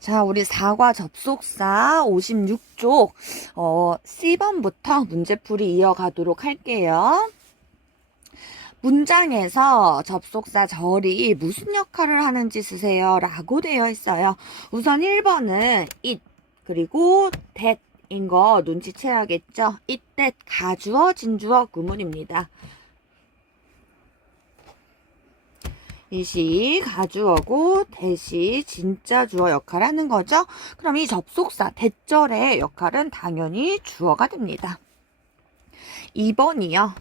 자, 우리 사과 접속사 56쪽 C번부터 문제풀이 이어가도록 할게요. 문장에서 접속사 절이 무슨 역할을 하는지 쓰세요 라고 되어 있어요. 우선 1번은 it 그리고 that인 거 눈치채야겠죠. it, that 가주어, 진주어, 구문입니다. it이 가주어고 that이 진짜 주어 역할을 하는 거죠. 그럼 이 접속사 that절의 역할은 당연히 주어가 됩니다. 2번이요.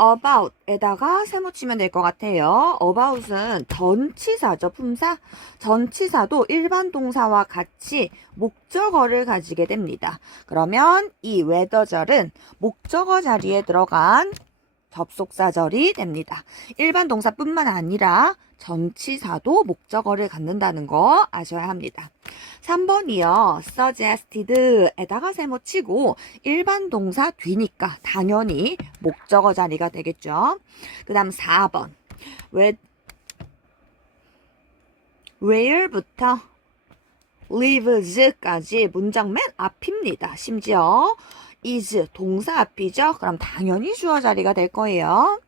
about에다가 세모치면 될 것 같아요. about은 전치사죠. 품사. 전치사도 일반 동사와 같이 목적어를 가지게 됩니다. 그러면 이 whether절은 목적어 자리에 들어간 접속사절이 됩니다. 일반 동사뿐만 아니라 전치사도 목적어를 갖는다는 거 아셔야 합니다. 3번이요. suggested에다가 세모치고 일반 동사 뒤니까 당연히 목적어 자리가 되겠죠. 그 다음 4번. where부터 lives까지 문장 맨 앞입니다. 심지어 is 동사 앞이죠. 그럼 당연히 주어 자리가 될 거예요.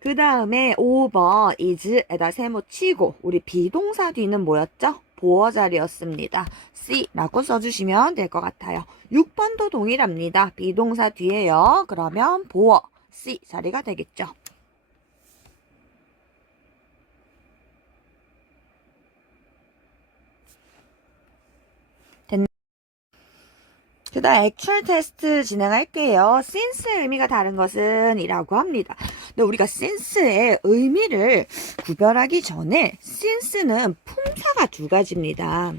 그 다음에 5번 is에다 세모치고 우리 비동사 뒤는 뭐였죠? 보어 자리였습니다. C라고 써주시면 될 것 같아요. 6번도 동일합니다. 비동사 뒤에요. 그러면 보어 C 자리가 되겠죠. 그 다음 액츄얼 테스트 진행할게요. since의 의미가 다른 것은 이라고 합니다. 근데 우리가 since의 의미를 구별하기 전에 since는 품사가 두 가지입니다.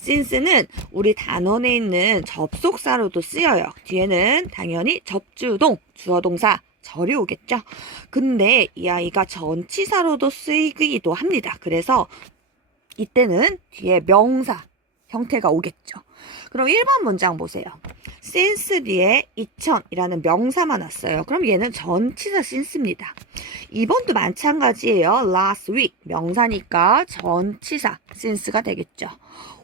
since는 우리 단원에 있는 접속사로도 쓰여요. 뒤에는 당연히 접주동, 주어동사, 절이 오겠죠. 근데 이 아이가 전치사로도 쓰이기도 합니다. 그래서 이때는 뒤에 명사 형태가 오겠죠. 그럼 1번 문장 보세요. since 뒤에 2000이라는 명사만 왔어요. 그럼 얘는 전치사 since입니다. 2번도 마찬가지예요. last week 명사니까 전치사 since가 되겠죠.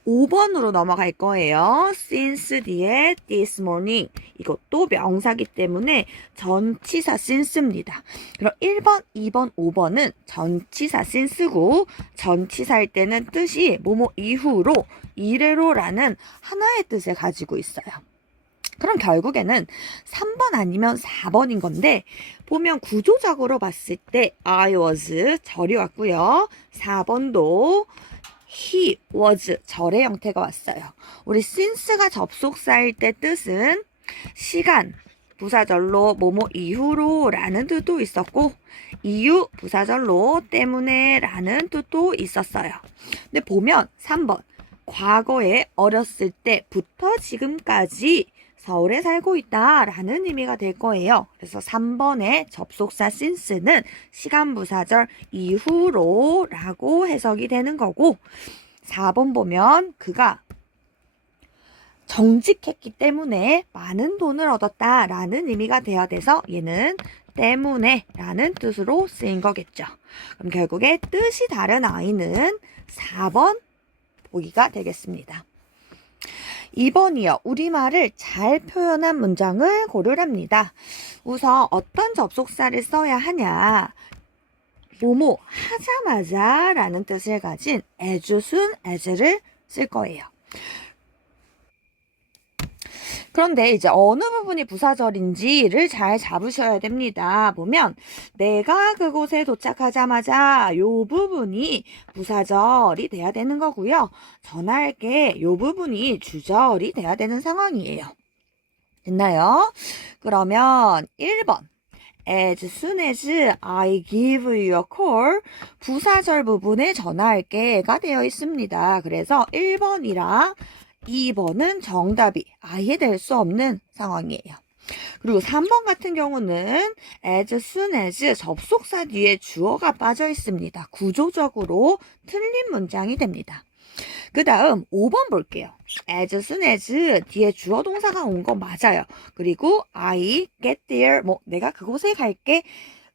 5번으로 넘어갈 거예요. since 뒤에 this morning 이것도 명사기 때문에 전치사 since입니다. 그럼 1번, 2번, 5번은 전치사 since고 전치사일 때는 뜻이 뭐뭐 이후로 이래로라는 하나의 뜻을 가지고 있어요. 그럼 결국에는 3번 아니면 4번인 건데 보면 구조적으로 봤을 때 I was 절이 왔고요. 4번도 he was 절의 형태가 왔어요. 우리 since가 접속사일 때 뜻은 시간 부사절로 뭐뭐 이후로 라는 뜻도 있었고 이유 부사절로 때문에 라는 뜻도 있었어요. 근데 보면 3번 과거에 어렸을 때부터 지금까지 서울에 살고 있다 라는 의미가 될 거예요. 그래서 3번의 접속사 since는 시간 부사절 이후로 라고 해석이 되는 거고 4번 보면 그가 정직했기 때문에 많은 돈을 얻었다 라는 의미가 되어야 돼서 얘는 때문에 라는 뜻으로 쓰인 거겠죠. 그럼 결국에 뜻이 다른 아이는 4번 보기가 되겠습니다. 2번이요. 우리말을 잘 표현한 문장을 고르랍니다. 우선 어떤 접속사를 써야 하냐. 뭐뭐 하자마자 라는 뜻을 가진 as soon as를 쓸 거예요. 그런데 이제 어느 부분이 부사절인지를 잘 잡으셔야 됩니다. 보면 내가 그곳에 도착하자마자 요 부분이 부사절이 돼야 되는 거고요. 전할게 요 부분이 주절이 돼야 되는 상황이에요. 됐나요? 그러면 1번 As soon as I give you a call 부사절 부분에 전화할게가 되어 있습니다. 그래서 1번이랑 2번은 정답이 아예 될 수 없는 상황이에요. 그리고 3번 같은 경우는 as soon as 접속사 뒤에 주어가 빠져 있습니다. 구조적으로 틀린 문장이 됩니다. 그 다음 5번 볼게요. as soon as 뒤에 주어 동사가 온 거 맞아요. 그리고 I get there 내가 그곳에 갈게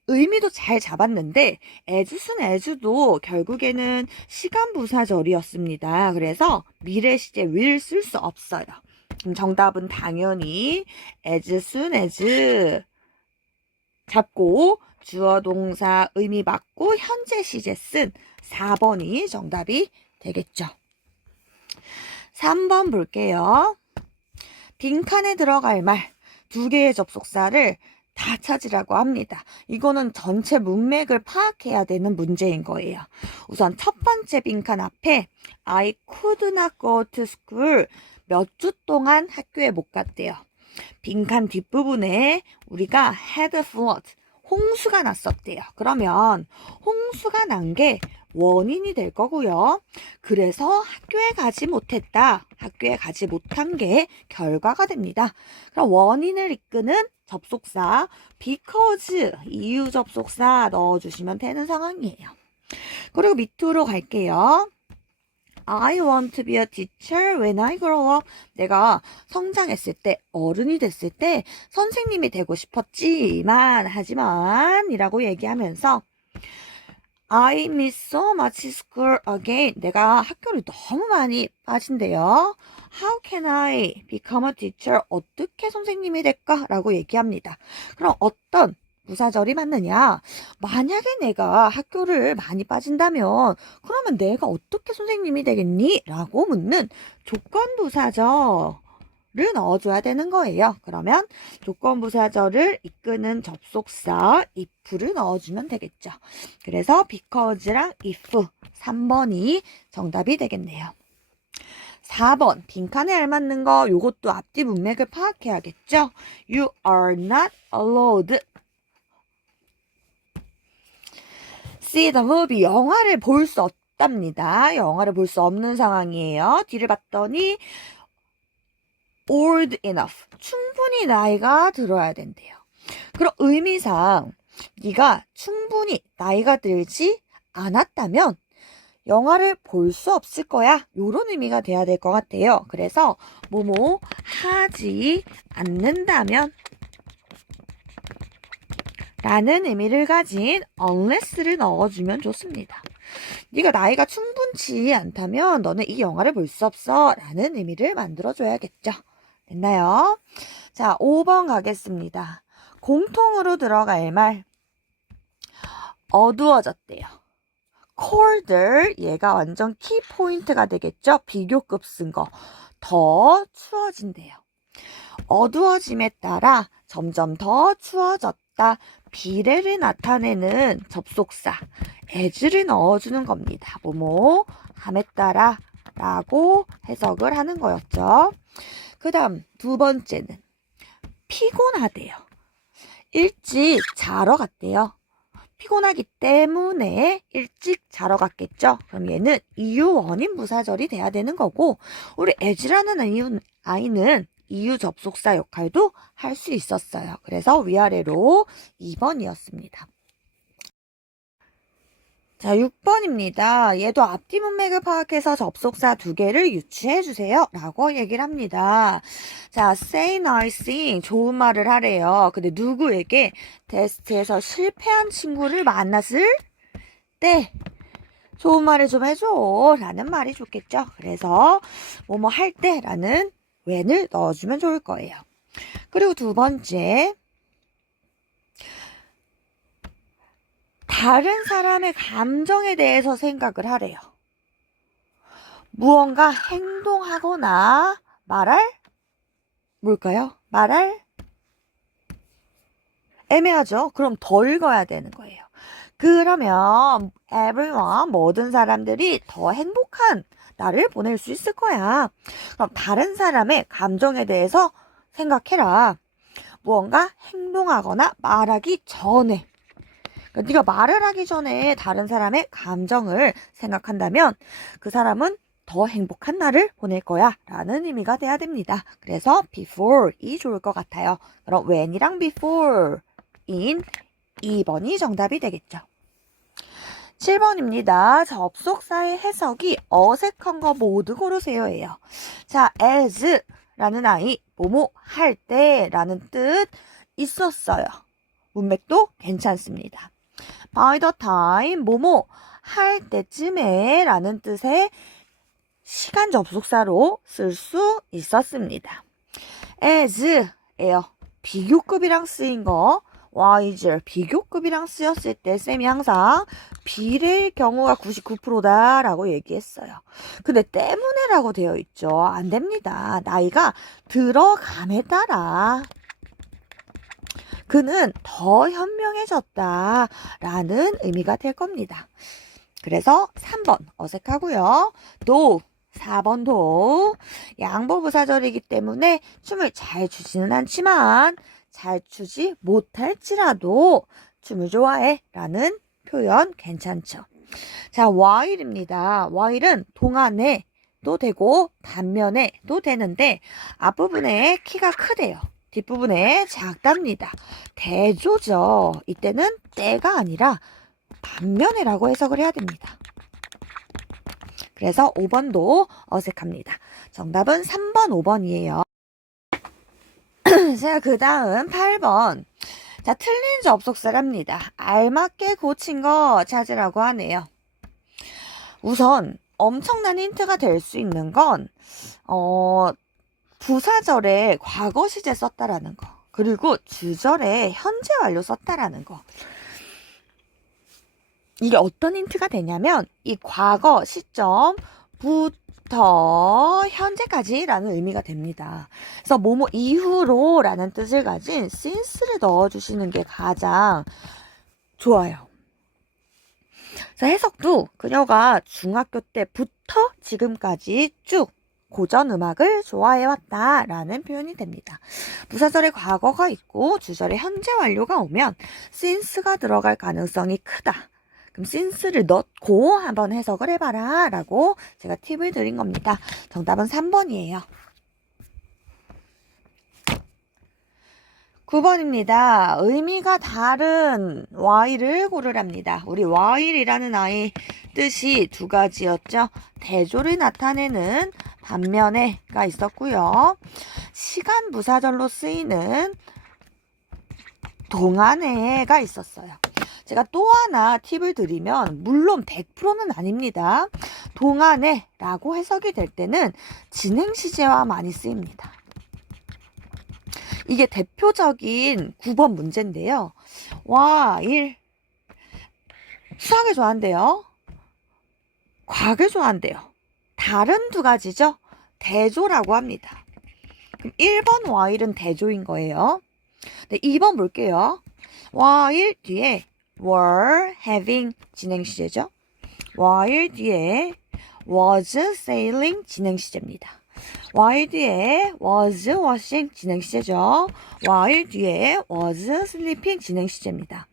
의미도 잘 잡았는데 as soon as도 결국에는 시간 부사절이었습니다. 그래서 미래 시제 will 쓸 수 없어요. 정답은 당연히 as soon as 잡고 주어 동사 의미 맞고 현재 시제 쓴 4번이 정답이 되겠죠. 3번 볼게요. 빈칸에 들어갈 말 두 개의 접속사를 다 찾으라고 합니다. 이거는 전체 문맥을 파악해야 되는 문제인 거예요. 우선 첫 번째 빈칸 앞에 I could not go to school 몇 주 동안 학교에 못 갔대요. 빈칸 뒷부분에 우리가 had flood 홍수가 났었대요. 그러면 홍수가 난 게 원인이 될 거고요. 그래서 학교에 가지 못했다. 학교에 가지 못한 게 결과가 됩니다. 그럼 원인을 이끄는 접속사 because 이유 접속사 넣어주시면 되는 상황이에요. 그리고 밑으로 갈게요. I want to be a teacher when I grow up. 내가 성장했을 때, 어른이 됐을 때 선생님이 되고 싶었지만 이라고 얘기하면서 I miss so much school again. 내가 학교를 너무 많이 빠진대요. How can I become a teacher? 어떻게 선생님이 될까? 라고 얘기합니다. 그럼 어떤 부사절이 맞느냐? 만약에 내가 학교를 많이 빠진다면 그러면 내가 어떻게 선생님이 되겠니? 라고 묻는 조건부사절을 넣어줘야 되는 거예요. 그러면 조건부사절을 이끄는 접속사 if를 넣어주면 되겠죠. 그래서 because랑 if 3번이 정답이 되겠네요. 4번 빈칸에 알맞는 거 요것도 앞뒤 문맥을 파악해야겠죠. You are not allowed see the movie. 영화를 볼 수 없답니다. 영화를 볼 수 없는 상황이에요. 뒤를 봤더니 old enough. 충분히 나이가 들어야 된대요. 그럼 의미상 네가 충분히 나이가 들지 않았다면 영화를 볼 수 없을 거야. 이런 의미가 돼야 될 것 같아요. 그래서 뭐뭐 하지 않는다면 라는 의미를 가진 unless를 넣어주면 좋습니다. 네가 나이가 충분치 않다면 너는 이 영화를 볼 수 없어 라는 의미를 만들어줘야겠죠. 됐나요? 자, 5번 가겠습니다. 공통으로 들어갈 말 어두워졌대요. colder 얘가 완전 키포인트가 되겠죠. 비교급 쓴 거. 더 추워진대요. 어두워짐에 따라 점점 더 추워졌다. 비례를 나타내는 접속사 as를 넣어주는 겁니다. 뭐뭐 함에 따라 라고 해석을 하는 거였죠. 그 다음 두 번째는 피곤하대요. 일찍 자러 갔대요. 피곤하기 때문에 일찍 자러 갔겠죠. 그럼 얘는 이유 원인 부사절이 돼야 되는 거고 우리 as라는 아이는 이유 접속사 역할도 할 수 있었어요. 그래서 위아래로 2번이었습니다. 자, 6번입니다. 얘도 앞뒤 문맥을 파악해서 접속사 2개를 유추해 주세요. 라고 얘기를 합니다. 자, say nice thing. 좋은 말을 하래요. 근데 누구에게? 테스트에서 실패한 친구를 만났을 때 좋은 말을 좀 해줘. 라는 말이 좋겠죠. 그래서 뭐뭐 할 때 라는 when을 넣어주면 좋을 거예요. 그리고 두 번째, 다른 사람의 감정에 대해서 생각을 하래요. 무언가 행동하거나 말할? 뭘까요? 말할? 애매하죠? 그럼 더 읽어야 되는 거예요. 그러면 everyone, 모든 사람들이 더 행복한 날을 보낼 수 있을 거야. 그럼 다른 사람의 감정에 대해서 생각해라. 무언가 행동하거나 말하기 전에. 그러니까 네가 말을 하기 전에 다른 사람의 감정을 생각한다면 그 사람은 더 행복한 날을 보낼 거야 라는 의미가 돼야 됩니다. 그래서 before이 좋을 것 같아요. 그럼 when이랑 before인 2번이 정답이 되겠죠. 7번입니다. 접속사의 해석이 어색한 거 모두 고르세요예요. 자, as라는 아이 뭐뭐 할 때라는 뜻 있었어요. 문맥도 괜찮습니다. by the time 뭐뭐 할 때쯤에 라는 뜻의 시간 접속사로 쓸 수 있었습니다. as에요. 비교급이랑 쓰인 거 was 비교급이랑 쓰였을 때 쌤이 항상 비례일 경우가 99%다 라고 얘기했어요. 근데 때문에 라고 되어 있죠. 안 됩니다. 나이가 들어감에 따라 그는 더 현명해졌다 라는 의미가 될 겁니다. 그래서 3번 어색하고요. 도 4번도 양보부사절이기 때문에 춤을 잘 추지는 않지만 잘 추지 못할지라도 춤을 좋아해 라는 표현 괜찮죠. 자, while입니다. while은 동안에도 되고 반면에도 되는데 앞부분에 키가 크대요. 뒷부분에 작답니다. 대조죠. 이때는 때가 아니라 반면에라고 해석을 해야 됩니다. 그래서 5번도 어색합니다. 정답은 3번, 5번이에요. 자, 그 다음 8번. 자, 틀린 접속사랍니다. 알맞게 고친 거 찾으라고 하네요. 우선 엄청난 힌트가 될 수 있는 건 부사절에 과거 시제 썼다라는 거. 그리고 주절에 현재 완료 썼다라는 거. 이게 어떤 힌트가 되냐면 이 과거 시점부터 현재까지라는 의미가 됩니다. 그래서 뭐뭐 이후로 라는 뜻을 가진 since를 넣어주시는 게 가장 좋아요. 그래서 해석도 그녀가 중학교 때부터 지금까지 쭉 고전 음악을 좋아해왔다 라는 표현이 됩니다. 부사절에 과거가 있고 주절에 현재 완료가 오면 since가 들어갈 가능성이 크다. 그럼 since를 넣고 한번 해석을 해봐라 라고 제가 팁을 드린 겁니다. 정답은 3번이에요. 9번입니다. 의미가 다른 while을 고르랍니다. 우리 while이라는 아이 뜻이 두 가지였죠. 대조를 나타내는 반면에가 있었고요. 시간 부사절로 쓰이는 동안에가 있었어요. 제가 또 하나 팁을 드리면 물론 100%는 아닙니다. 동안에라고 해석이 될 때는 진행 시제와 많이 쓰입니다. 이게 대표적인 9번 문제인데요. while 수학을 좋아한대요. 과학을 좋아한대요. 다른 두 가지죠. 대조라고 합니다. 그럼 1번 while은 대조인 거예요. 네, 2번 볼게요. while 뒤에 were having 진행 시제죠. while 뒤에 was sailing 진행 시제입니다. while 뒤에 was washing 진행 시제죠. while 뒤에 was sleeping 진행 시제입니다.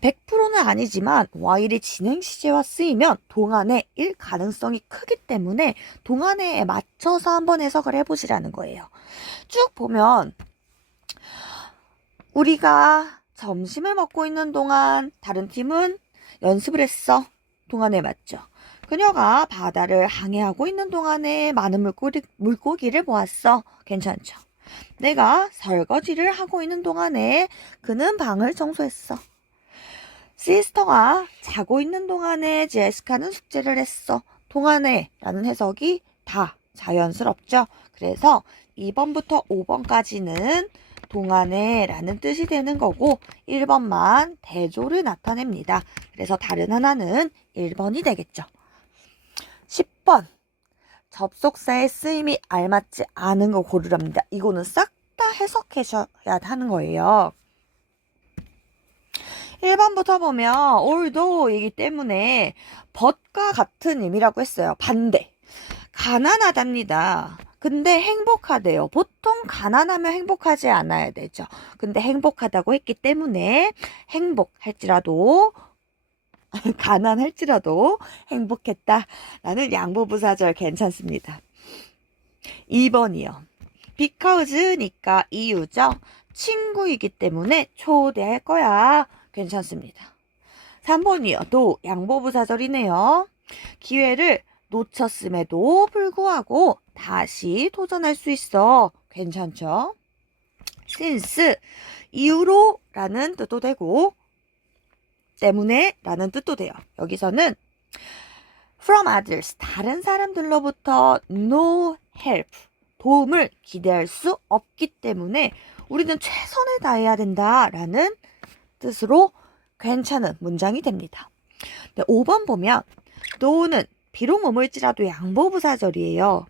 100%는 아니지만 while이 진행 시제와 쓰이면 동안에일 가능성이 크기 때문에 동안에 맞춰서 한번 해석을 해보시라는 거예요. 쭉 보면 우리가 점심을 먹고 있는 동안 다른 팀은 연습을 했어. 동안에 맞죠. 그녀가 바다를 항해하고 있는 동안에 많은 물고기를 보았어. 괜찮죠. 내가 설거지를 하고 있는 동안에 그는 방을 청소했어. 시스터가 자고 있는 동안에 제시카는 숙제를 했어. 동안에 라는 해석이 다 자연스럽죠. 그래서 2번부터 5번까지는 동안에 라는 뜻이 되는 거고 1번만 대조를 나타냅니다. 그래서 다른 하나는 1번이 되겠죠. 10번 접속사의 쓰임이 알맞지 않은 거 고르랍니다. 이거는 싹 다 해석하셔야 하는 거예요. 1번부터 보면 although이기 때문에 but과 같은 의미라고 했어요. 반대. 가난하답니다. 근데 행복하대요. 보통 가난하면 행복하지 않아야 되죠. 근데 행복하다고 했기 때문에 행복할지라도 가난할지라도 행복했다라는 양보부사절 괜찮습니다. 2번이요. because니까 이유죠. 친구이기 때문에 초대할 거야. 괜찮습니다. 3번이요. 또 양보부사절이네요. 기회를 놓쳤음에도 불구하고 다시 도전할 수 있어. 괜찮죠? since 이유로 라는 뜻도 되고 때문에 라는 뜻도 돼요. 여기서는 from others 다른 사람들로부터 no help 도움을 기대할 수 없기 때문에 우리는 최선을 다해야 된다 라는 뜻으로 괜찮은 문장이 됩니다. 5번 보면 no는 비록 머물지라도 양보부사절이에요.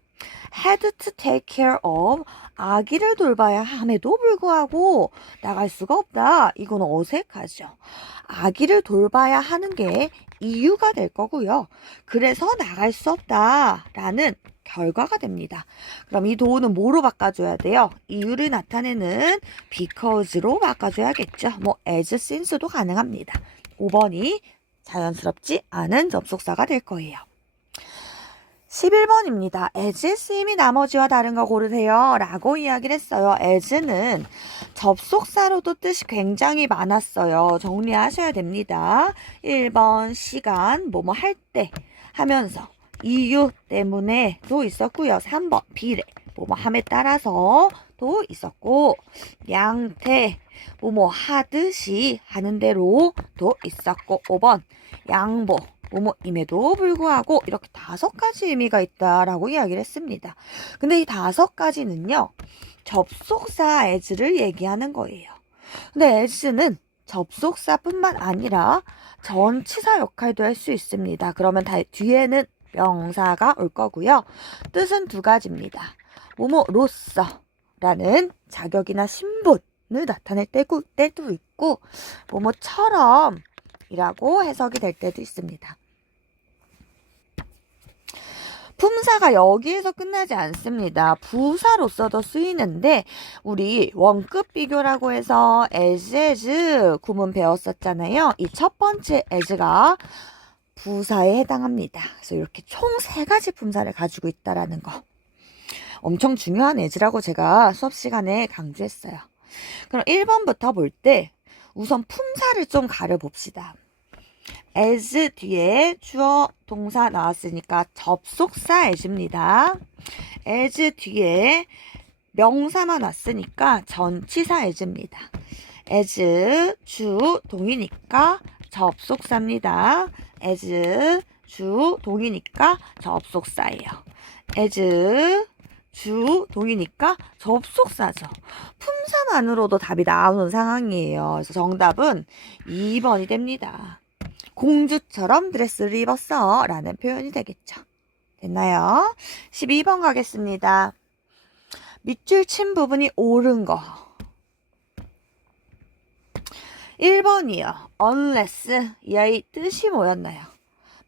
had to take care of 아기를 돌봐야 함에도 불구하고 나갈 수가 없다. 이건 어색하죠. 아기를 돌봐야 하는 게 이유가 될 거고요. 그래서 나갈 수 없다 라는 결과가 됩니다. 그럼 이 도는 뭐로 바꿔줘야 돼요? 이유를 나타내는 because로 바꿔줘야겠죠. 뭐 as, since도 가능합니다. 5번이 자연스럽지 않은 접속사가 될 거예요. 11번입니다. as의 쓰임이 나머지와 다른 거 고르세요 라고 이야기를 했어요. as는 접속사로도 뜻이 굉장히 많았어요. 정리하셔야 됩니다. 1번 시간 뭐뭐 할 때 하면서 이유 때문에도 있었고요. 3번 비례 뭐뭐 함에 따라서도 있었고 양태 뭐뭐 하듯이 하는 대로도 있었고 5번 양보 뭐뭐임에도 불구하고 이렇게 5가지 의미가 있다라고 이야기를 했습니다. 근데 이 5가지는요. 접속사 as를 얘기하는 거예요. 근데 as는 접속사뿐만 아니라 전치사 역할도 할 수 있습니다. 그러면 뒤에는 명사가 올 거고요. 뜻은 2가지입니다. 뭐뭐로서 라는 자격이나 신분을 나타낼 때도 있고 뭐뭐처럼 이라고 해석이 될 때도 있습니다. 품사가 여기에서 끝나지 않습니다. 부사로서도 쓰이는데 우리 원급 비교라고 해서 as 구문 배웠었잖아요. 이 첫 번째 as가 부사에 해당합니다. 그래서 이렇게 총 3가지 품사를 가지고 있다라는 거. 엄청 중요한 as라고 제가 수업 시간에 강조했어요. 그럼 1번부터 볼 때 우선 품사를 좀 가려봅시다. as 뒤에 주어 동사 나왔으니까 접속사 as입니다. as 뒤에 명사만 왔으니까 전치사 as입니다. as 주 동이니까 접속사입니다. as 주 동이니까 접속사예요. as 주 동이니까 접속사죠. 품사만으로도 답이 나오는 상황이에요. 그래서 정답은 2번이 됩니다. 공주처럼 드레스를 입었어 라는 표현이 되겠죠. 됐나요? 12번 가겠습니다. 밑줄 친 부분이 옳은 거. 1번이요. unless 이 아이 뜻이 뭐였나요?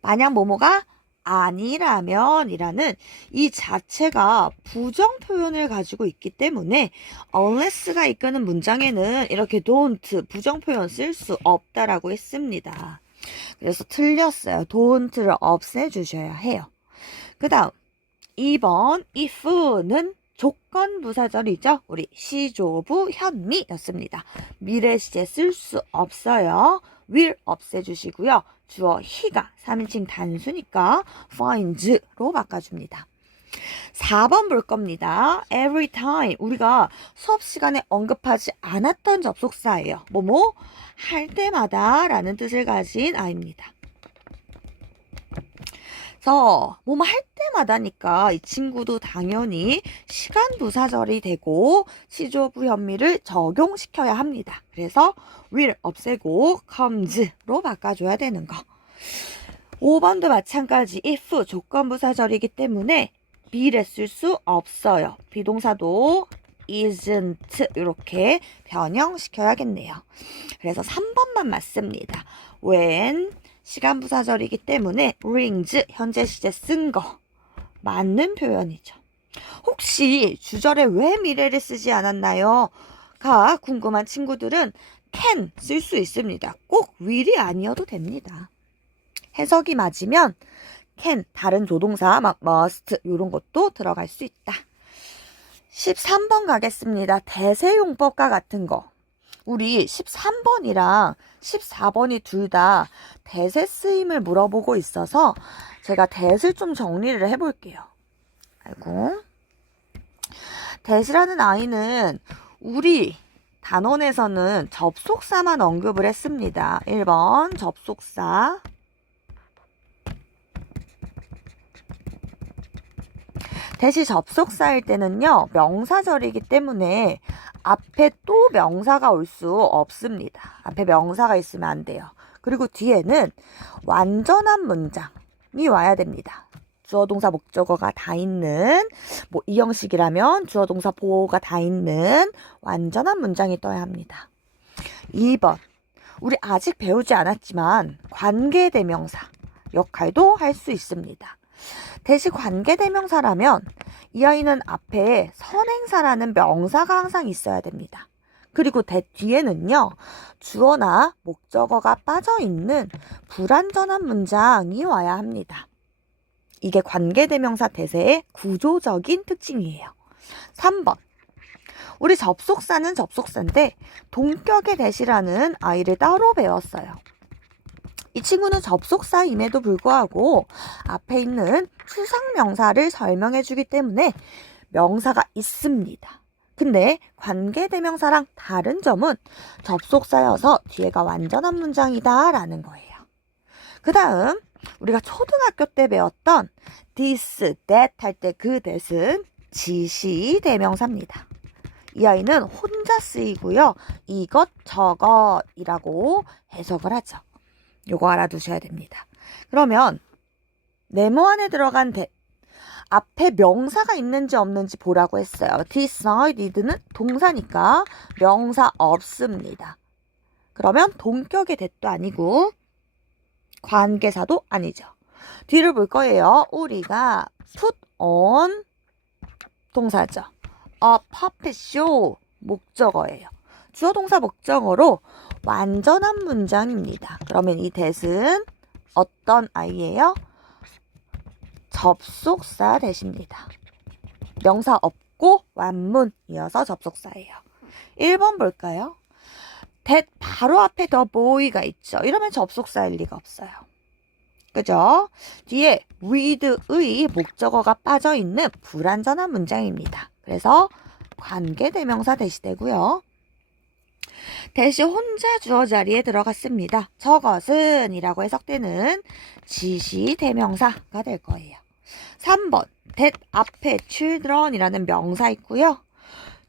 만약 뭐뭐가 아니라면 이라는 이 자체가 부정 표현을 가지고 있기 때문에 unless가 이끄는 문장에는 이렇게 don't 부정 표현 쓸 수 없다라고 했습니다. 그래서 틀렸어요. don't를 없애주셔야 해요. 그 다음 2번 if는 조건부사절이죠. 우리 시조부 현미였습니다. 미래 시제 쓸 수 없어요. will 없애주시고요. 주어 he가 3인칭 단수니까 finds로 바꿔줍니다. 4번 볼 겁니다. every time 우리가 수업 시간에 언급하지 않았던 접속사예요. 뭐뭐 할 때마다 라는 뜻을 가진 아이입니다. 그래서 뭐뭐 할 때마다니까 이 친구도 당연히 시간 부사절이 되고 시조부 현미를 적용시켜야 합니다. 그래서 will 없애고 comes로 바꿔줘야 되는 거. 5번도 마찬가지 if 조건부사절이기 때문에 be를 쓸 수 없어요. 비동사도 isn't 이렇게 변형시켜야겠네요. 그래서 3번만 맞습니다. when 시간부사절이기 때문에 rings 현재 시제 쓴 거 맞는 표현이죠. 혹시 주절에 왜 미래를 쓰지 않았나요? 가 궁금한 친구들은 can 쓸 수 있습니다. 꼭 will이 아니어도 됩니다. 해석이 맞으면 can 다른 조동사 막 must 이런 것도 들어갈 수 있다. 13번 가겠습니다. 대세용법과 같은 거. 우리 13번이랑 14번이 둘 다 대세 쓰임을 물어보고 있어서 제가 대를 좀 정리를 해볼게요. 아이고. 대시라는 아이는 우리 단원에서는 접속사만 언급을 했습니다. 1번 접속사. 대시 접속사일 때는요, 명사절이기 때문에 앞에 또 명사가 올 수 없습니다. 앞에 명사가 있으면 안 돼요. 그리고 뒤에는 완전한 문장이 와야 됩니다. 주어, 동사, 목적어가 다 있는, 뭐 이 형식이라면 주어, 동사, 보어가 다 있는 완전한 문장이 떠야 합니다. 2번, 우리 아직 배우지 않았지만 관계대명사 역할도 할 수 있습니다. 대시 관계대명사라면 이 아이는 앞에 선행사라는 명사가 항상 있어야 됩니다. 그리고 뒤에는요, 주어나 목적어가 빠져있는 불완전한 문장이 와야 합니다. 이게 관계대명사 대세의 구조적인 특징이에요. 3번, 우리 접속사는 접속사인데 동격의 대시라는 아이를 따로 배웠어요. 이 친구는 접속사임에도 불구하고 앞에 있는 추상명사를 설명해 주기 때문에 명사가 있습니다. 근데 관계대명사랑 다른 점은 접속사여서 뒤에가 완전한 문장이다 라는 거예요. 그 다음 우리가 초등학교 때 배웠던 this, that 할 때 그 that은 지시대명사입니다. 이 아이는 혼자 쓰이고요. 이것, 저것이라고 해석을 하죠. 요거 알아두셔야 됩니다. 그러면 네모 안에 들어간 앞에 명사가 있는지 없는지 보라고 했어요. decided는 동사니까 명사 없습니다. 그러면 동격의 that도 아니고 관계사도 아니죠. 뒤를 볼 거예요. 우리가 put on 동사죠. A puppet show 목적어예요. 주어 동사 목적어로 완전한 문장입니다. 그러면 이 that은 어떤 아이예요? 접속사 that입니다. 명사 없고 완문 이어서 접속사예요. 1번 볼까요? that 바로 앞에 the boy가 있죠. 이러면 접속사일 리가 없어요. 그죠? 뒤에 with의 목적어가 빠져있는 불완전한 문장입니다. 그래서 관계대명사 that이 되고요. that이 혼자 주어 자리에 들어갔습니다. 저것은 이라고 해석되는 지시대명사가 될 거예요. 3번 that 앞에 children 이라는 명사 있고요.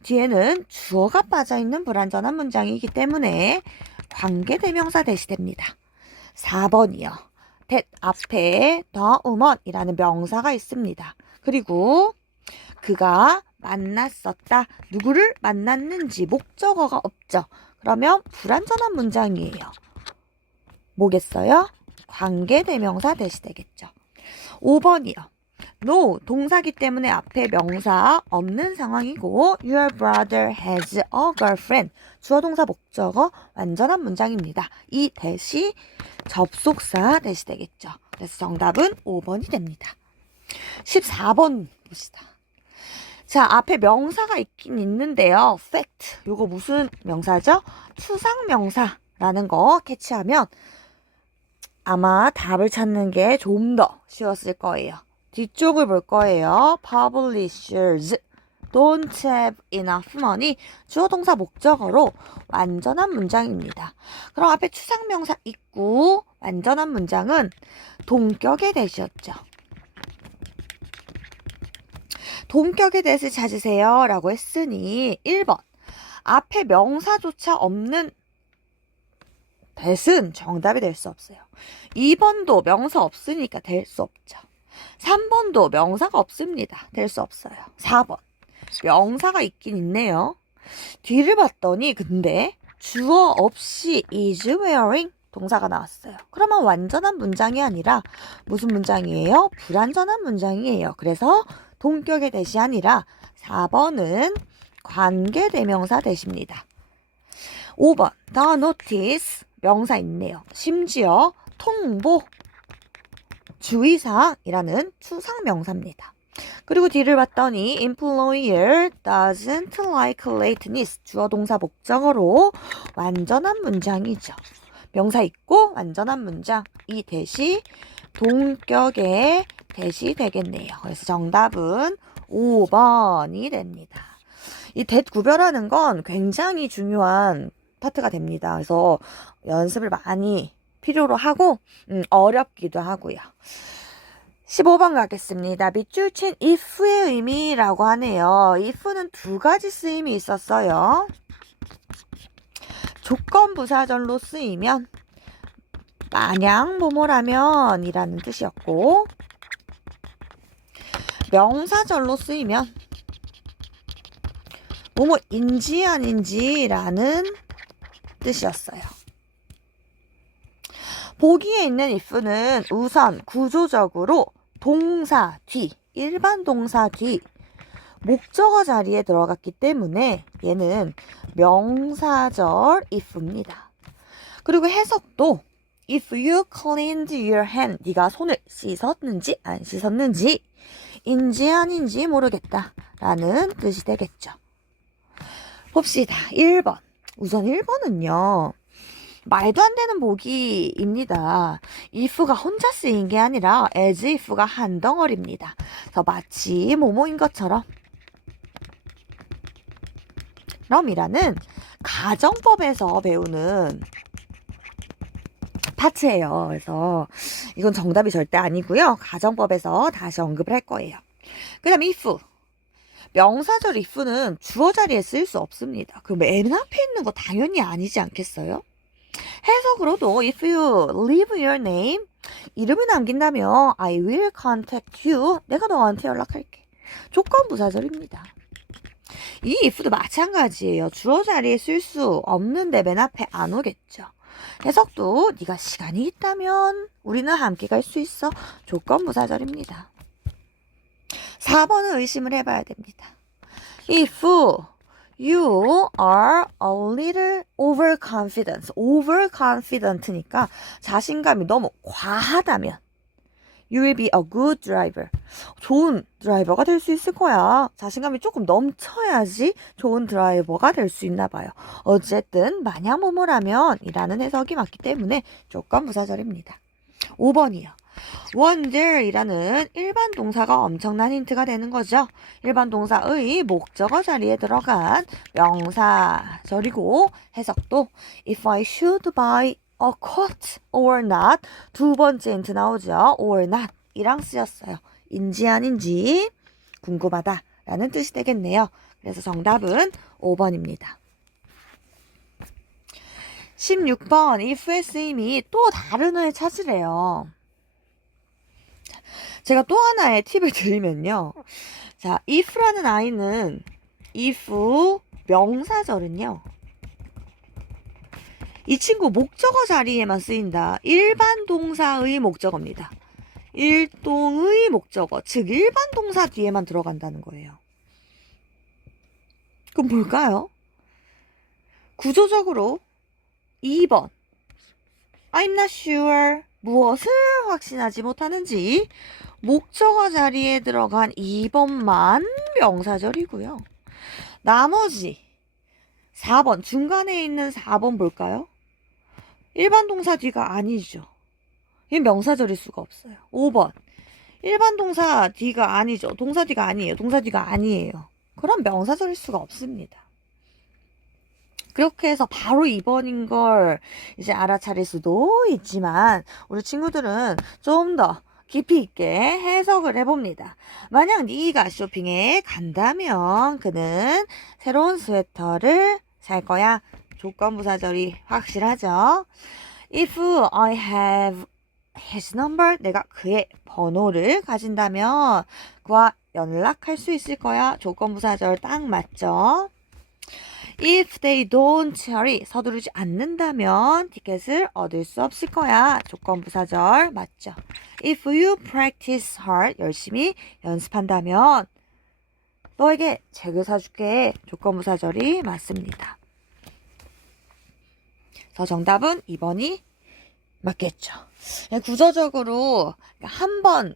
뒤에는 주어가 빠져있는 불완전한 문장이기 때문에 관계대명사 that이 됩니다. 4번이요. that 앞에 the woman 이라는 명사가 있습니다. 그리고 그가 만났었다. 누구를 만났는지 목적어가 없죠. 그러면 불완전한 문장이에요. 뭐겠어요? 관계대명사 that이 되겠죠. 5번이요. No 동사기 때문에 앞에 명사 없는 상황이고 Your brother has a girlfriend 주어 동사 목적어 완전한 문장입니다. 이 that이 접속사 that이 되겠죠. 그래서 정답은 5번이 됩니다. 14번 봅시다. 자, 앞에 명사가 있긴 있는데요. fact 요거 무슨 명사죠? 추상명사라는 거 캐치하면 아마 답을 찾는 게 좀 더 쉬웠을 거예요. 뒤쪽을 볼 거예요. Publishers don't have enough money. 주어 동사 목적어로 완전한 문장입니다. 그럼 앞에 추상명사 있고 완전한 문장은 동격의 that이었죠. 동격의 that을 찾으세요 라고 했으니 1번 앞에 명사조차 없는 that은 정답이 될 수 없어요. 2번도 명사 없으니까 될 수 없죠. 3번도 명사가 없습니다. 될 수 없어요. 4번 명사가 있긴 있네요. 뒤를 봤더니 근데 주어 없이 is wearing 동사가 나왔어요. 그러면 완전한 문장이 아니라 무슨 문장이에요? 불완전한 문장이에요. 그래서 동격의 that이 아니라 4번은 관계대명사 that입니다. 5번 the notice 명사 있네요. 심지어 통보 주의사항이라는 추상명사입니다. 그리고 뒤를 봤더니 employer doesn't like lateness 주어 동사 목적어로 완전한 문장이죠. 명사 있고 완전한 문장 이 that이 동격의 that이 되겠네요. 그래서 정답은 5번이 됩니다. 이 that 구별하는 건 굉장히 중요한 파트가 됩니다. 그래서 연습을 많이 필요로 하고 어렵기도 하고요. 15번 가겠습니다. 밑줄 친 if의 의미라고 하네요. if는 두 가지 쓰임이 있었어요. 조건 부사절로 쓰이면 만약 뭐뭐라면 이라는 뜻이었고, 명사절로 쓰이면 뭐뭐인지 아닌지라는 뜻이었어요. 보기에 있는 if는 우선 구조적으로 동사 뒤, 일반 동사 뒤 목적어 자리에 들어갔기 때문에 얘는 명사절 if입니다. 그리고 해석도 if you cleaned your hand, 네가 손을 씻었는지 안 씻었는지 인지 아닌지 모르겠다 라는 뜻이 되겠죠. 봅시다. 1번. 우선 1번은요. 말도 안 되는 보기입니다. if가 혼자 쓰인 게 아니라 as if가 한 덩어리입니다. 그래서 마치 뭐뭐인 것처럼 럼이라는 가정법에서 배우는 파트예요. 그래서 이건 정답이 절대 아니고요. 가정법에서 다시 언급을 할 거예요. 그 다음 if. 명사절 if는 주어 자리에 쓸 수 없습니다. 그 맨 앞에 있는 거 당연히 아니지 않겠어요? 해석으로도 if you leave your name, 이름을 남긴다면 I will contact you, 내가 너한테 연락할게. 조건 부사절입니다. 이 if도 마찬가지예요. 주어 자리에 쓸 수 없는데 맨 앞에 안 오겠죠. 해석도 네가 시간이 있다면 우리는 함께 갈 수 있어. 조건 부사절입니다. 4번은 의심을 해봐야 됩니다. If you are a little overconfident니까 자신감이 너무 과하다면 you will be a good driver. 좋은 드라이버가 될 수 있을 거야. 자신감이 조금 넘쳐야지 좋은 드라이버가 될 수 있나 봐요. 어쨌든 만약 뭐뭐라면 이라는 해석이 맞기 때문에 조건 부사절입니다. 5번이요. wonder이라는 일반 동사가 엄청난 힌트가 되는 거죠. 일반 동사의 목적어 자리에 들어간 명사절이고 해석도 if I should buy a coat or not, 두 번째 힌트 나오죠. or not 이랑 쓰였어요. 인지 아닌지 궁금하다 라는 뜻이 되겠네요. 그래서 정답은 5번입니다. 16번 if의 쓰임이 또 다른 어에 찾으래요. 제가 또 하나의 팁을 드리면요. 자, if라는 아이는 if 명사절은요. 이 친구 목적어 자리에만 쓰인다. 일반 동사의 목적어입니다. 일동의 목적어, 즉 일반 동사 뒤에만 들어간다는 거예요. 그럼 뭘까요? 구조적으로 2번 I'm not sure, 무엇을 확신하지 못하는지 목적어 자리에 들어간 2번만 명사절이고요. 나머지 4번, 중간에 있는 4번 볼까요? 일반 동사 뒤가 아니죠. 이 명사절일 수가 없어요. 5번, 일반 동사 뒤가 아니죠. 동사 뒤가 아니에요. 동사 뒤가 아니에요. 그럼 명사절일 수가 없습니다. 그렇게 해서 바로 2번인 걸 이제 알아차릴 수도 있지만 우리 친구들은 좀 더 깊이 있게 해석을 해봅니다. 만약 네가 쇼핑에 간다면 그는 새로운 스웨터를 살 거야. 조건부사절이 확실하죠. If I have his number, 내가 그의 번호를 가진다면 그와 연락할 수 있을 거야. 조건부사절 딱 맞죠. If they don't hurry, 서두르지 않는다면 티켓을 얻을 수 없을 거야. 조건부사절 맞죠. If you practice hard, 열심히 연습한다면 너에게 책을 사줄게. 조건부사절이 맞습니다. 그래서 정답은 2번이 맞겠죠. 구조적으로 한번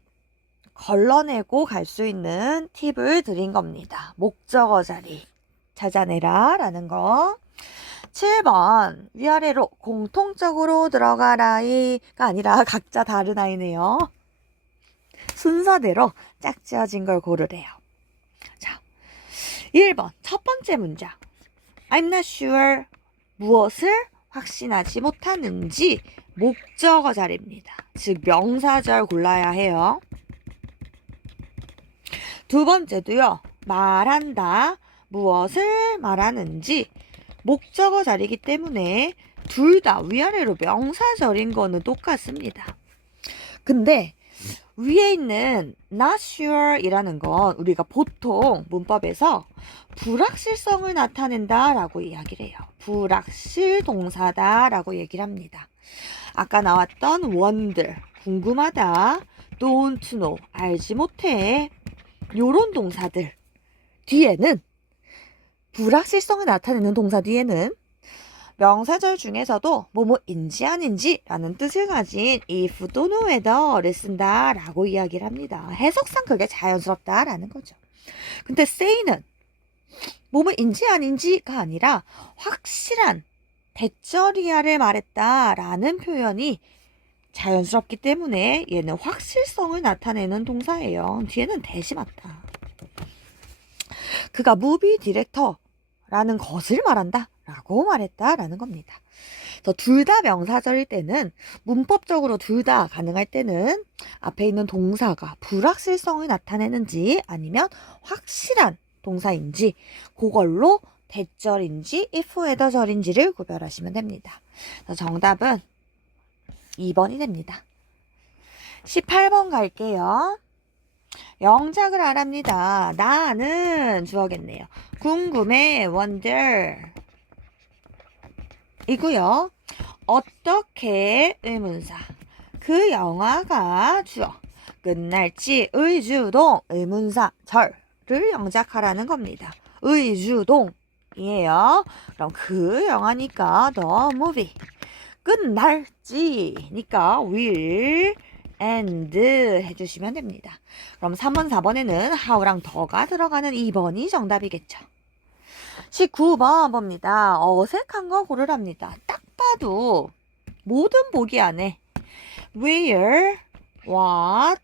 걸러내고 갈 수 있는 팁을 드린 겁니다. 목적어 자리 찾아내라 라는 거. 7번 위아래로 공통적으로 들어가라이가 아니라 각자 다른 아이네요. 순서대로 짝지어진 걸 고르래요. 자, 1번 첫 번째 문장. I'm not sure. 무엇을 확신하지 못하는지 목적어 자리입니다. 즉 명사절 골라야 해요. 두 번째도요. 말한다. 무엇을 말하는지 목적어 자리이기 때문에 둘 다 위아래로 명사절인 거는 똑같습니다. 근데 위에 있는 not sure 이라는 건 우리가 보통 문법에서 불확실성을 나타낸다 라고 이야기를 해요. 불확실 동사다 라고 얘기를 합니다. 아까 나왔던 wonder, 궁금하다, don't know, 알지 못해, 요런 동사들 뒤에는, 불확실성을 나타내는 동사 뒤에는 명사절 중에서도 뭐뭐인지 아닌지 라는 뜻을 가진 if 또는 whether를 쓴다 라고 이야기를 합니다. 해석상 그게 자연스럽다 라는 거죠. 근데 say는 뭐뭐인지 아닌지가 아니라 확실한 대절이야를 말했다 라는 표현이 자연스럽기 때문에 얘는 확실성을 나타내는 동사예요. 뒤에는 대시 맞다. 그가 무비 디렉터라는 것을 말한다 라고 말했다 라는 겁니다. 둘 다 명사절일 때는, 문법적으로 둘 다 가능할 때는 앞에 있는 동사가 불확실성을 나타내는지 아니면 확실한 동사인지 그걸로 대절인지 if whether절인지를 구별하시면 됩니다. 정답은 2번이 됩니다. 18번 갈게요. 영작을 하랍니다. 나는 주어겠네요. 궁금해, wonder 이고요. 어떻게 의문사. 그 영화가 주어. 끝날지 의주동 의문사 절을 영작하라는 겁니다. 의주동이에요. 그럼 그 영화니까 the movie. 끝날지니까 will and 해주시면 됩니다. 그럼 3번, 4번에는 how랑 더가 들어가는 2번이 정답이겠죠. 19번 봅니다. 어색한 거 고르랍니다. 딱 봐도 모든 보기 안에 where, what,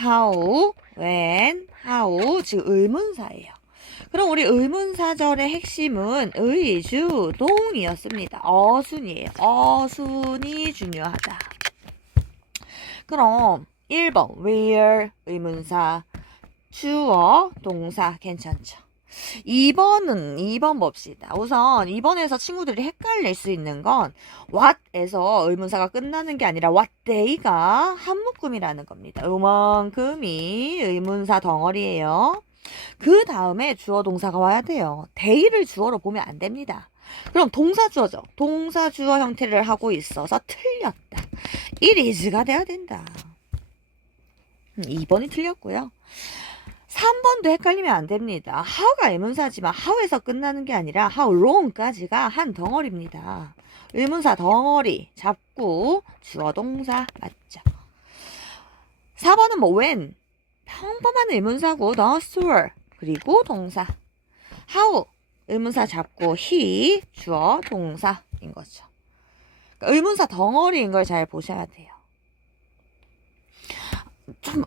how, when, how 즉 의문사예요. 그럼 우리 의문사절의 핵심은 의주동이었습니다. 어순이에요. 어순이 중요하다. 그럼 1번 where 의문사, 주어, 동사 괜찮죠? 2번 봅시다. 우선 2번에서 친구들이 헷갈릴 수 있는 건 what에서 의문사가 끝나는 게 아니라 what day가 한 묶음이라는 겁니다. 요만큼이 의문사 덩어리예요. 그 다음에 주어 동사가 와야 돼요. day를 주어로 보면 안 됩니다. 그럼 동사 주어죠. 동사 주어 형태를 하고 있어서 틀렸다. it is가 돼야 된다. 2번이 틀렸고요. 3번도 헷갈리면 안 됩니다. how가 의문사지만 how에서 끝나는 게 아니라 how long까지가 한 덩어리입니다. 의문사 덩어리 잡고 주어 동사 맞죠? 4번은 뭐 when 평범한 의문사고 the store 그리고 동사 how 의문사 잡고 he 주어 동사인 거죠. 그러니까 의문사 덩어리인 걸 잘 보셔야 돼요. 좀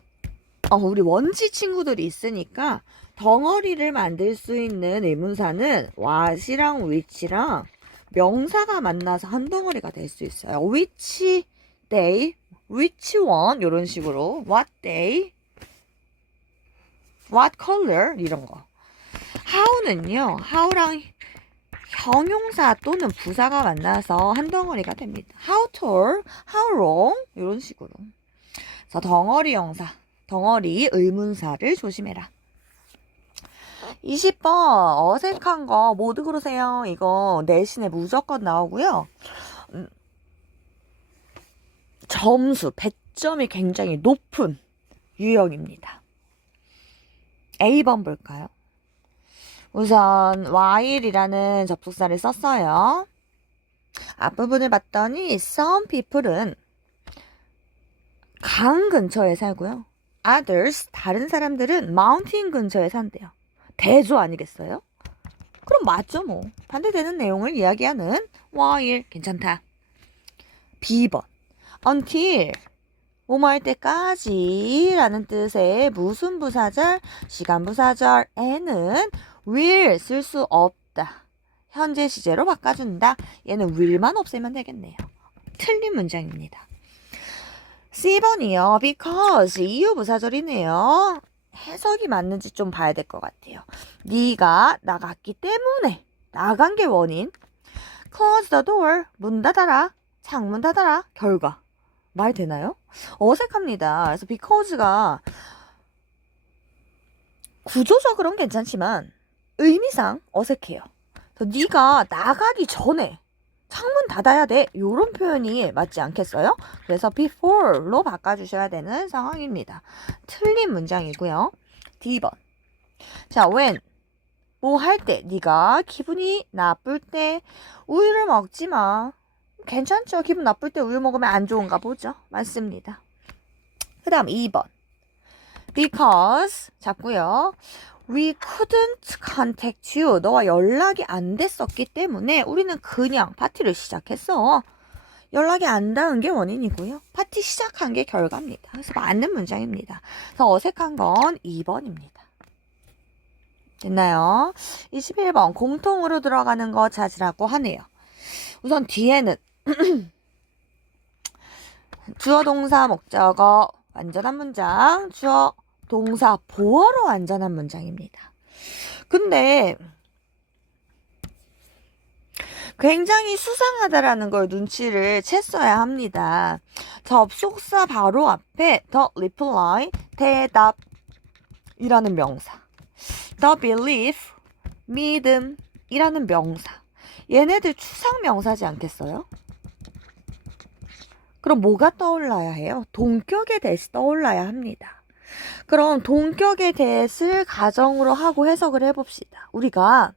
우리 원지 친구들이 있으니까 덩어리를 만들 수 있는 의문사는 what이랑 which랑 명사가 만나서 한 덩어리가 될 수 있어요. which day, which one 이런 식으로 what day, what color 이런 거. how는요. how랑 형용사 또는 부사가 만나서 한 덩어리가 됩니다. how tall, how long 이런 식으로. 그래서 덩어리 형사, 덩어리 의문사를 조심해라. 20번 어색한 거 모두 그러세요. 이거 내신에 무조건 나오고요. 점수, 배점이 굉장히 높은 유형입니다. A번 볼까요? 우선 while이라는 접속사를 썼어요. 앞부분을 봤더니 some people은 강 근처에 살고요. others, 다른 사람들은 mountain 근처에 산대요. 대조 아니겠어요? 그럼 맞죠 뭐. 반대되는 내용을 이야기하는 while 괜찮다. B번 until 뭐뭐 할 때까지 라는 뜻의 무슨 부사절, 시간 부사절에는 will 쓸 수 없다. 현재 시제로 바꿔준다. 얘는 will만 없애면 되겠네요. 틀린 문장입니다. C번이요. because 이유 부사절이네요. 해석이 맞는지 좀 봐야 될 것 같아요. 네가 나갔기 때문에 나간 게 원인. Close the door. 문 닫아라. 창문 닫아라. 결과. 말 되나요? 어색합니다. 그래서 because가 구조적으로는 괜찮지만 의미상 어색해요. 네가 나가기 전에 창문 닫아야 돼. 이런 표현이 맞지 않겠어요? 그래서 before로 바꿔주셔야 되는 상황입니다. 틀린 문장이고요. D번. 자, when 뭐 할 때, 네가 기분이 나쁠 때 우유를 먹지 마. 괜찮죠? 기분 나쁠 때 우유 먹으면 안 좋은가 보죠? 맞습니다. 그 다음 2번. Because 잡고요. We couldn't contact you. 너와 연락이 안 됐었기 때문에 우리는 그냥 파티를 시작했어. 연락이 안 닿은 게 원인이고요. 파티 시작한 게 결과입니다. 그래서 맞는 문장입니다. 그래서 어색한 건 2번입니다. 됐나요? 21번. 공통으로 들어가는 거 찾으라고 하네요. 우선 뒤에는 주어, 동사, 목적어 완전한 문장, 주어, 동사, 보어로 완전한 문장입니다. 근데 굉장히 수상하다라는 걸 눈치를 챘어야 합니다. 접속사 바로 앞에 the reply, 대답이라는 명사, the belief, 믿음이라는 명사. 얘네들 추상 명사지 않겠어요? 그럼 뭐가 떠올라야 해요? 동격의 대시 떠올라야 합니다. 그럼 동격의 대시를 가정으로 하고 해석을 해봅시다. 우리가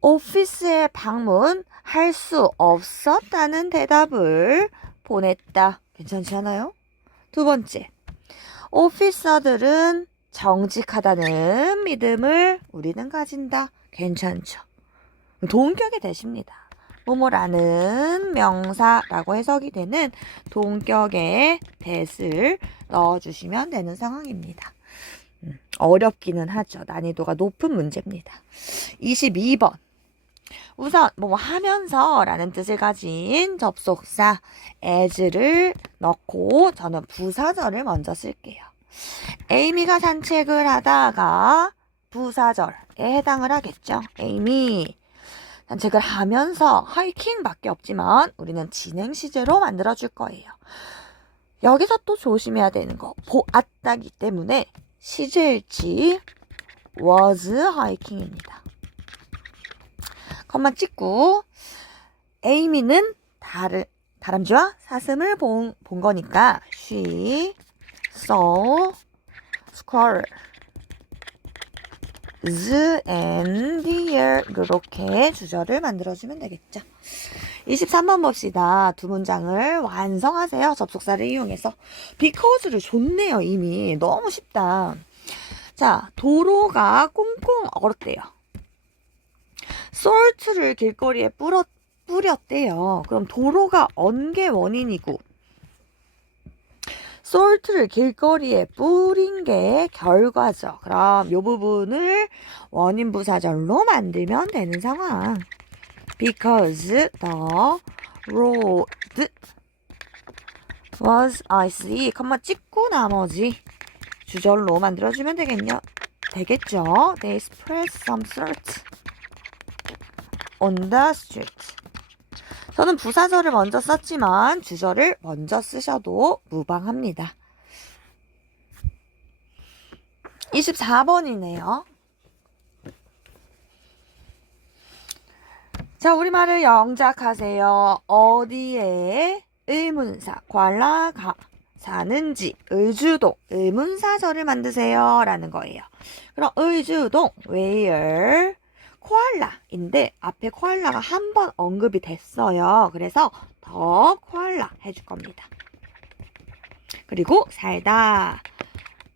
오피스에 방문할 수 없었다는 대답을 보냈다. 괜찮지 않아요? 두 번째, 오피서들은 정직하다는 믿음을 우리는 가진다. 괜찮죠? 동격의 대시입니다. 뭐뭐라는 명사라고 해석이 되는 동격의 대시를 넣어주시면 되는 상황입니다. 어렵기는 하죠. 난이도가 높은 문제입니다. 22번. 우선 뭐뭐 하면서 라는 뜻을 가진 접속사 as를 넣고 저는 부사절을 먼저 쓸게요. 에이미가 산책을 하다가 부사절에 해당을 하겠죠. 에이미 산책을 하면서 하이킹밖에 없지만 우리는 진행 시제로 만들어줄 거예요. 여기서 또 조심해야 되는 거 보았다기 때문에 시제일지 was hiking입니다. 컴마 찍고 에이미는 다람쥐와 사슴을 본 거니까 she saw squirrels and deer 이렇게 주절을 만들어주면 되겠죠. 23번 봅시다. 두 문장을 완성하세요. 접속사를 이용해서. because를 줬네요. 이미. 너무 쉽다. 자, 도로가 꽁꽁 얼었대요. salt를 길거리에 뿌렸대요. 그럼 도로가 언 게 원인이고 salt를 길거리에 뿌린 게 결과죠. 그럼 이 부분을 원인 부사절로 만들면 되는 상황. Because the road was icy, 컴마 찍고 나머지 주절로 만들어주면 되겠죠. They spread some salt on the street. 저는 부사절을 먼저 썼지만 주절을 먼저 쓰셔도 무방합니다. 24번이네요. 자, 우리말을 영작하세요. 어디에 의문사, 꽐라가 사는지, 의주동, 의문사절을 만드세요. 라는 거예요. 그럼 의주동, where, 코알라인데 앞에 코알라가 한 번 언급이 됐어요. 그래서 더 코알라 해줄 겁니다. 그리고 살다,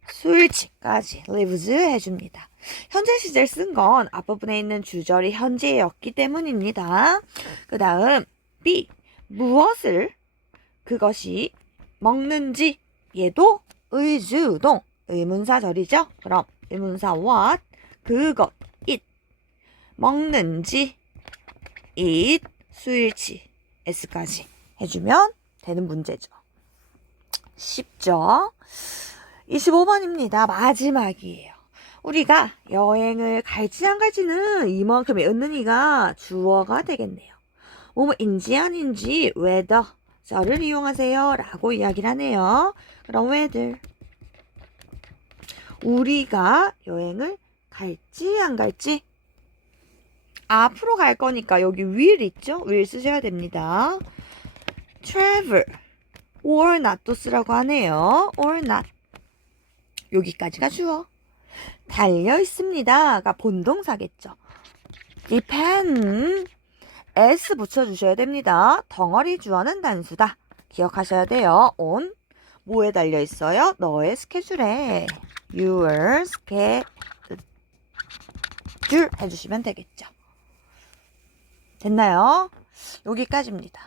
술지까지 lives 해줍니다. 현재 시제를 쓴 건 앞부분에 있는 주절이 현재였기 때문입니다. 그 다음 B, 무엇을, 그것이 먹는지 얘도 의주동 의문사절이죠. 그럼 의문사 what 그것 it 먹는지 it 수일치 s까지 해주면 되는 문제죠. 쉽죠? 25번입니다. 마지막이에요. 우리가 여행을 갈지 안 갈지는 이만큼의 은은이가 주어가 되겠네요. 뭐뭐인지 아닌지 whether를 이용하세요 라고 이야기를 하네요. 그럼 whether 우리가 여행을 갈지 안 갈지 앞으로 갈 거니까 여기 will 있죠? will 쓰셔야 됩니다. travel or not도 쓰라고 하네요. or not 여기까지가 주어. 달려 있습니다가 본동사겠죠. depend s 붙여주셔야 됩니다. 덩어리 주어는 단수다. 기억하셔야 돼요. on 뭐에 달려 있어요? 너의 스케줄에 your schedule 해주시면 되겠죠. 됐나요? 여기까지입니다.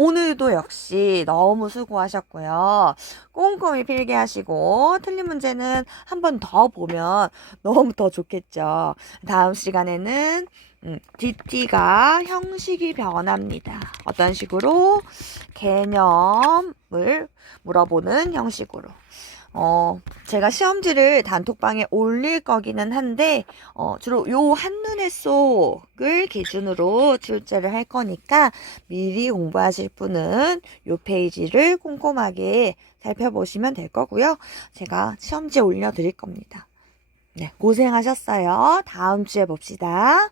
오늘도 역시 너무 수고하셨고요. 꼼꼼히 필기하시고 틀린 문제는 한 번 더 보면 너무 더 좋겠죠. 다음 시간에는 DT가 형식이 변합니다. 어떤 식으로? 개념을 물어보는 형식으로. 제가 시험지를 단톡방에 올릴 거기는 한데, 주로 요 한눈에 쏙을 기준으로 출제를 할 거니까 미리 공부하실 분은 요 페이지를 꼼꼼하게 살펴보시면 될 거고요. 제가 시험지에 올려드릴 겁니다. 네, 고생하셨어요. 다음 주에 봅시다.